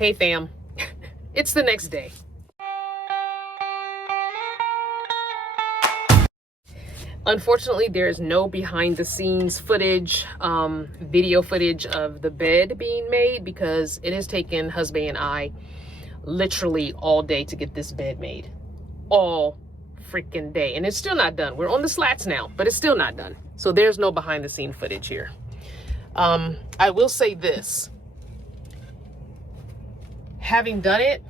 Hey fam, it's the next day. Unfortunately, there is no behind the scenes footage, video footage of the bed being made because it has taken husband and I literally all day to get this bed made. All freaking day. And it's still not done. We're on the slats now, but it's still not done. So there's no behind the scene footage here. I will say this. Having done it,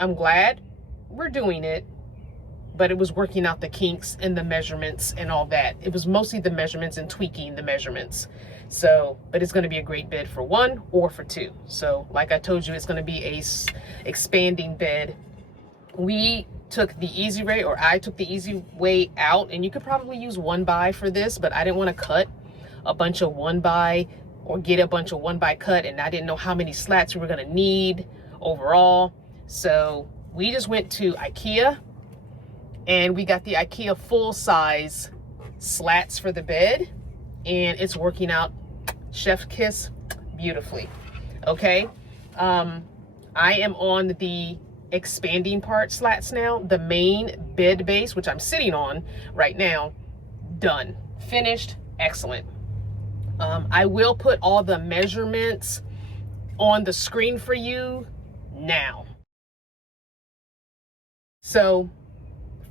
I'm glad we're doing it, but it was working out the kinks and the measurements and all that. It was mostly the measurements and tweaking the measurements. So, but it's going to be a great bed for 1 or for 2. So like I told you, it's going to be a expanding bed. We took the easy way, or I took the easy way out, and you could probably use 1x for this, but I didn't want to cut a bunch of 1x or get a bunch of 1x cut, and I didn't know how many slats we were going to need overall. So we just went to IKEA and we got the IKEA full size slats for the bed, and it's working out, chef kiss, beautifully. Okay. I am on the expanding part slats now. The main bed base, which I'm sitting on right now, done, finished, excellent. I will put all the measurements on the screen for you now. So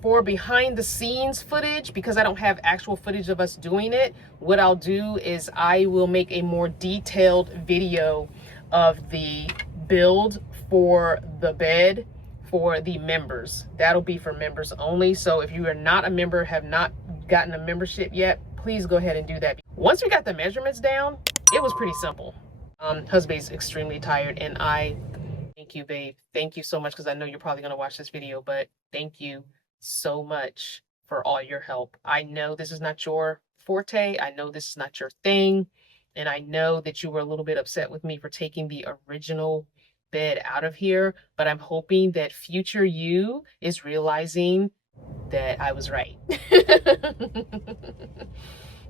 for behind the scenes footage, because I don't have actual footage of us doing it, what I'll do is I will make a more detailed video of the build for the bed for the members. That'll be for members only. So if you are not a member, have not gotten a membership yet, please go ahead and do that. Once we got the measurements down, it was pretty simple. Husband's extremely tired, and thank you, babe. Thank you so much, because I know you're probably going to watch this video, but thank you so much for all your help. I know this is not your forte. I know this is not your thing. And I know that you were a little bit upset with me for taking the original bed out of here, but I'm hoping that future you is realizing that I was right.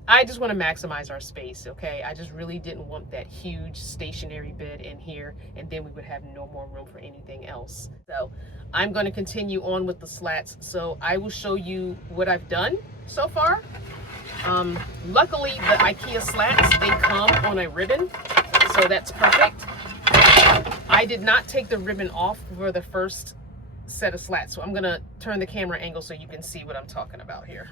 I just want to maximize our space, okay? I just really didn't want that huge stationary bed in here, and then we would have no more room for anything else. So I'm going to continue on with the slats. So I will show you what I've done so far. Luckily, the IKEA slats, they come on a ribbon, so that's perfect. I did not take the ribbon off for the first set of slats, so I'm going to turn the camera angle so you can see what I'm talking about here.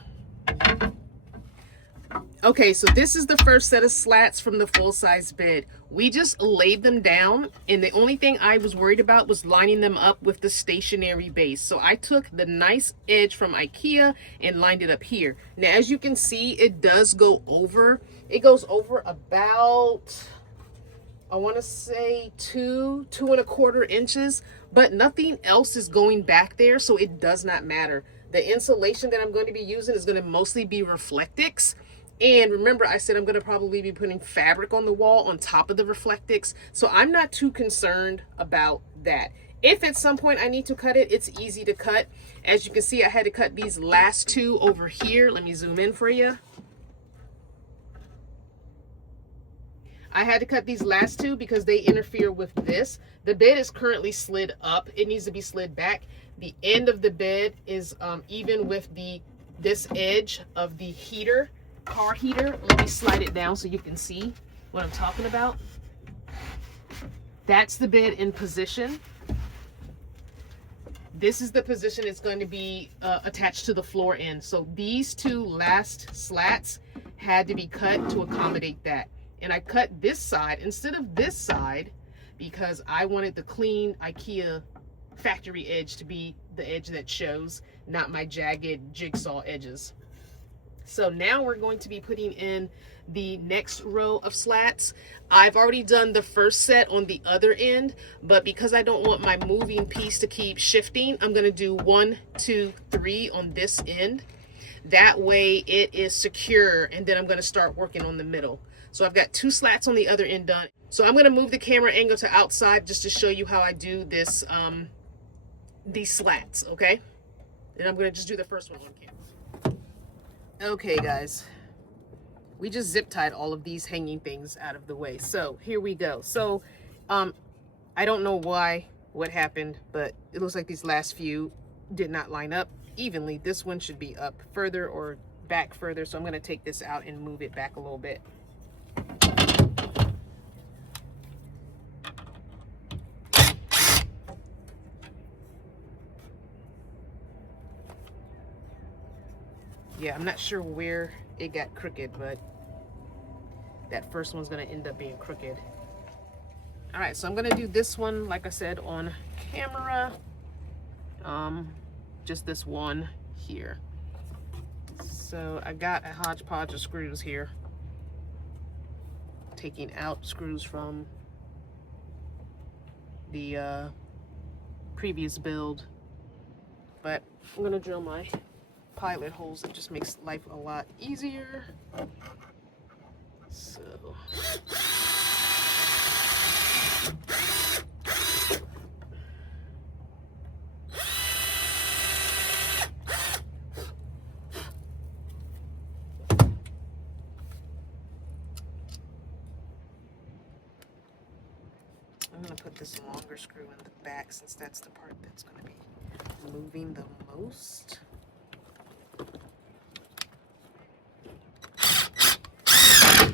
Okay, so this is the first set of slats from the full-size bed. We just laid them down, and the only thing I was worried about was lining them up with the stationary base. So I took the nice edge from IKEA and lined it up here. Now, as you can see, it does go over. It goes over about, I want to say 2.25 inches, but nothing else is going back there, so it does not matter. The insulation that I'm going to be using is going to mostly be Reflectix. And remember, I said I'm going to probably be putting fabric on the wall on top of the Reflectix. So I'm not too concerned about that. If at some point I need to cut it, it's easy to cut. As you can see, I had to cut these last 2 over here. Let me zoom in for you. I had to cut these last 2 because they interfere with this. The bed is currently slid up. It needs to be slid back. The end of the bed is even with this edge of the heater. Car heater. Let me slide it down so you can see what I'm talking about. That's the bed in position. This is the position it's going to be attached to the floor in. So these 2 last slats had to be cut to accommodate that. And I cut this side instead of this side because I wanted the clean IKEA factory edge to be the edge that shows, not my jagged jigsaw edges. So now we're going to be putting in the next row of slats. I've already done the first set on the other end, but because I don't want my moving piece to keep shifting, I'm going to do 1, 2, 3 on this end. That way it is secure, and then I'm going to start working on the middle. So I've got 2 slats on the other end done. So I'm going to move the camera angle to outside just to show you how I do this, these slats, okay? And I'm going to just do the first one on camera. Okay, guys, we just zip tied all of these hanging things out of the way. So here we go. So I don't know what happened, but it looks like these last few did not line up evenly. This one should be up further or back further, so I'm going to take this out and move it back a little bit. Yeah, I'm not sure where it got crooked, but that first one's going to end up being crooked. All right, so I'm going to do this one, like I said, on camera. Just this one here. So I got a hodgepodge of screws here. Taking out screws from the previous build. But I'm going to drill my pilot holes. It just makes life a lot easier. So I'm going to put this longer screw in the back since that's the part that's going to be moving the most. There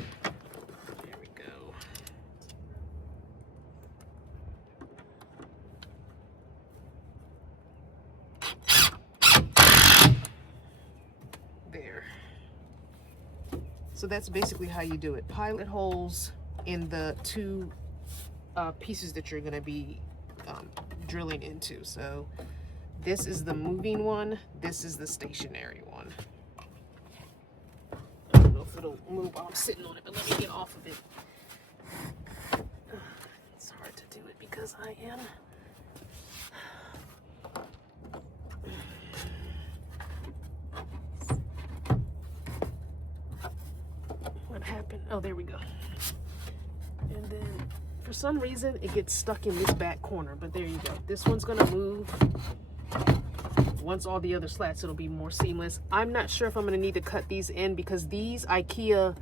we go. There. So that's basically how you do it. Pilot holes in the two pieces that you're going to be drilling into. So this is the moving one, this is the stationary one. I don't know if it'll move while I'm sitting on it, but let me get off of it. It's hard to do it because I am what happened? Oh, there we go. And then for some reason it gets stuck in this back corner, but there you go. This one's gonna move. Once all the other slats, it'll be more seamless. I'm not sure if I'm gonna need to cut these in because these IKEA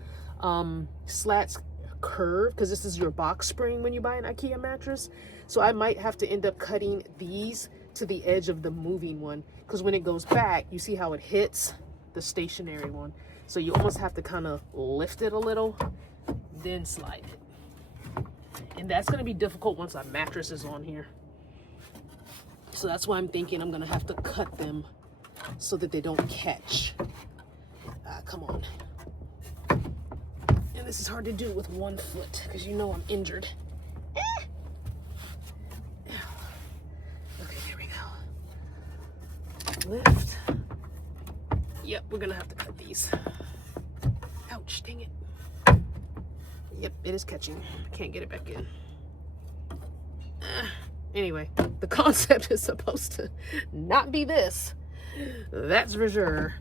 slats curve, because this is your box spring when you buy an IKEA mattress. So I might have to end up cutting these to the edge of the moving one, because when it goes back, you see how it hits the stationary one. So you almost have to kind of lift it a little, then slide it. And that's going to be difficult once our mattress is on here. So that's why I'm thinking I'm going to have to cut them so that they don't catch. Come on. And this is hard to do with one foot because you know I'm injured. Okay, here we go. Lift. Yep, we're going to have to cut these. Ouch, dang it. Yep, it is catching. I can't get it back in. Anyway, the concept is supposed to not be this. That's for sure.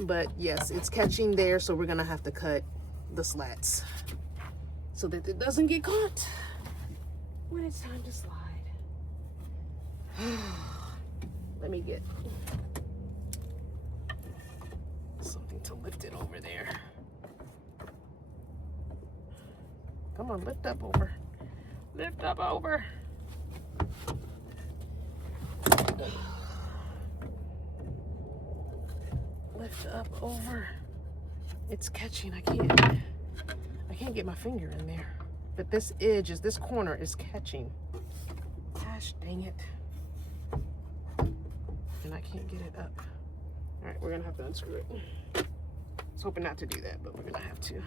But yes, it's catching there, so we're gonna have to cut the slats so that it doesn't get caught when it's time to slide. Let me get something to lift it over there. Come on, lift up over. Lift up over. Lift up over. It's catching. I can't get my finger in there. But this edge is, this corner is catching. Gosh dang it. And I can't get it up. All right, we're gonna have to unscrew it. I was hoping not to do that, but we're gonna have to.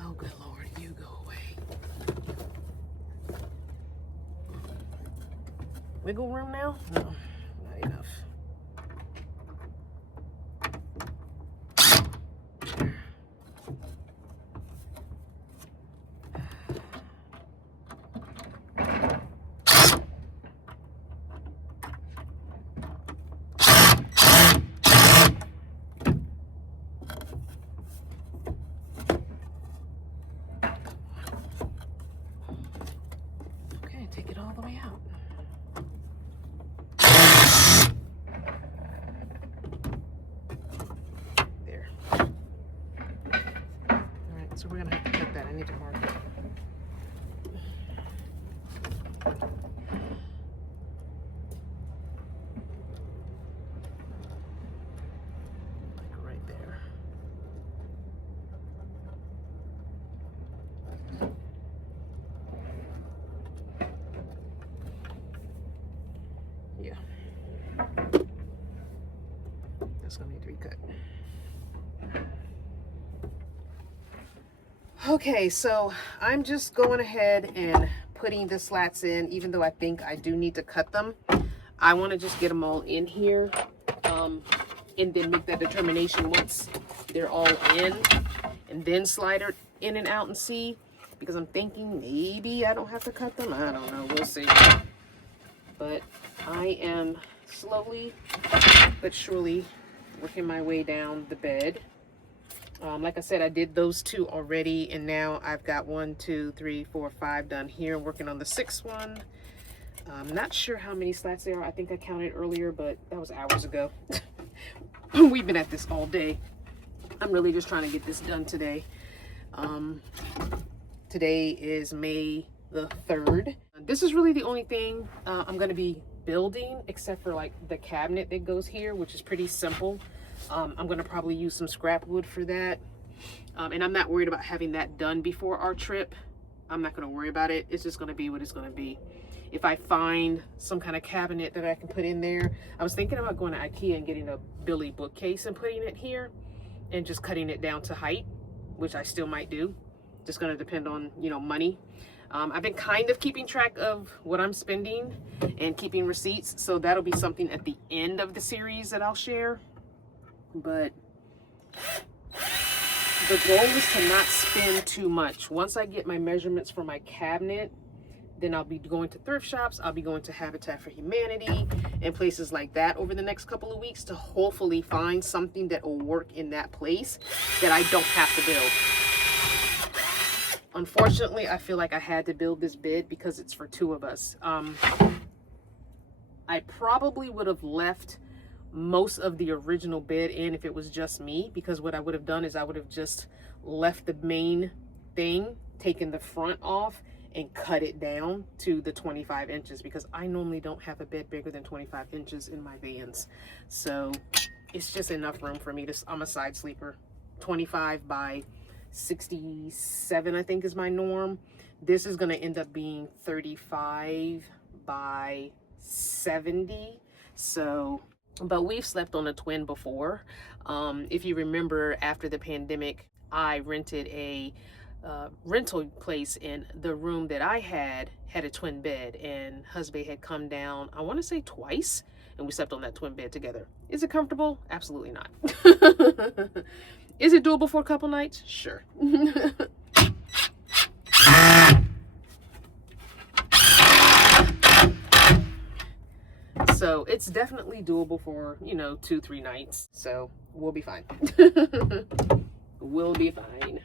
Oh, good Lord, you go away. Wiggle room now? No, not enough. Take it all the way out. So we're gonna have to cut that. I need to mark it. Like right there. Yeah. That's gonna need to be cut. Okay, so I'm just going ahead and putting the slats in, even though I think I do need to cut them. I want to just get them all in here, and then make that determination once they're all in, and then slide it in and out and see, because I'm thinking maybe I don't have to cut them. I don't know, we'll see. But I am slowly but surely working my way down the bed. Like I said, I did those 2 already, and now I've got 1, 2, 3, 4, 5 done here. I'm working on the 6th one. I'm not sure how many slats there are. I think I counted earlier, but that was hours ago. We've been at this all day. I'm really just trying to get this done today. Today is May the 3rd. This is really the only thing I'm going to be building, except for like the cabinet that goes here, which is pretty simple. I'm going to probably use some scrap wood for that. And I'm not worried about having that done before our trip. I'm not going to worry about it. It's just going to be what it's going to be. If I find some kind of cabinet that I can put in there, I was thinking about going to IKEA and getting a Billy bookcase and putting it here and just cutting it down to height, which I still might do. Just going to depend on, you know, money. I've been kind of keeping track of what I'm spending and keeping receipts. So that'll be something at the end of the series that I'll share. But the goal is to not spend too much. Once I get my measurements for my cabinet, then I'll be going to thrift shops. I'll be going to Habitat for Humanity and places like that over the next couple of weeks to hopefully find something that will work in that place that I don't have to build. Unfortunately, I feel like I had to build this bed because it's for 2 of us. I probably would have left most of the original bed in if it was just me, because what I would have done is I would have just left the main thing, taken the front off, and cut it down to the 25 inches, because I normally don't have a bed bigger than 25 inches in my vans. So it's just enough room for me to, I'm a side sleeper. 25 by 67, I think, is my norm. This is going to end up being 35 by 70. So, but we've slept on a twin before. If you remember, after the pandemic, I rented a rental place, and the room that I had a twin bed, and husband had come down, I want to say twice, and we slept on that twin bed together. Is it comfortable? Absolutely not. Is it doable for a couple nights? Sure. So it's definitely doable for, you know, 2-3 nights. So we'll be fine. We'll be fine.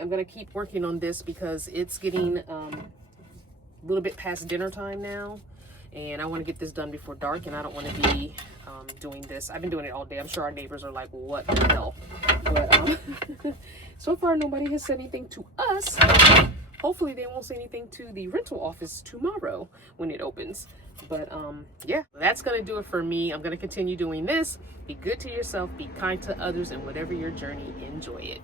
I'm gonna keep working on this because it's getting a little bit past dinner time now, and I want to get this done before dark, and I don't want to be doing this. I've been doing it all day. I'm sure our neighbors are like, what the hell? But so far nobody has said anything to us. Hopefully they won't say anything to the rental office tomorrow when it opens. But yeah, that's gonna do it for me. I'm gonna continue doing this. Be good to yourself, be kind to others, and whatever your journey, enjoy it.